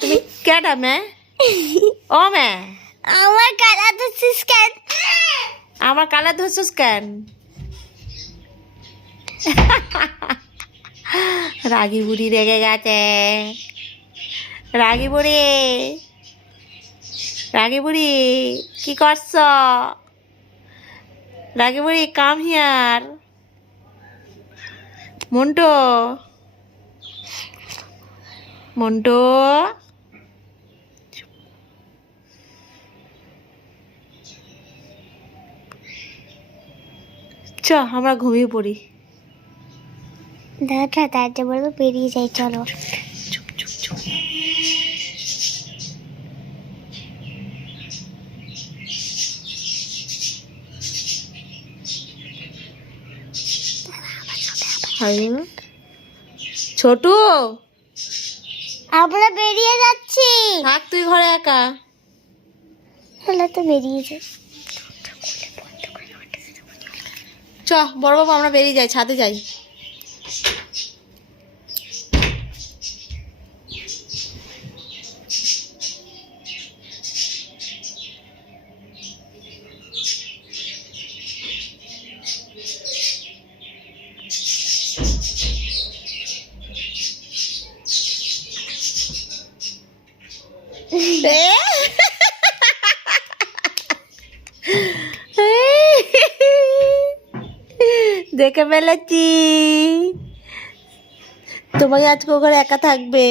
তুমি কেডা মে ও মে আমার কালা ধরছিস কেন? আমার কালা ধরছিস কেন? রাগী বুড়ি রেগে গেছে। রাগী বুড়ি, রাগী বুড়ি কি করছ? রাগী বুড়ি কাম হিয়ার। মন্টু, মন্টু চ আমরা ঘুমিয়ে পড়ি। দাদা তাড়াতাড়ি বলবো বেরিয়ে যাই, চলো। চুপ চুপ চুপ। ছোটু আমরা বেরিয়ে যাচ্ছি। থাক তুই ঘরে একা। তাহলে তো বেরিয়ে যাই। চ বড় বাবু আমরা বেরিয়ে যাই, ছাদে যাই। দেখে ফেলেছি তোমাকে আজকে ঘরে একা থাকবে।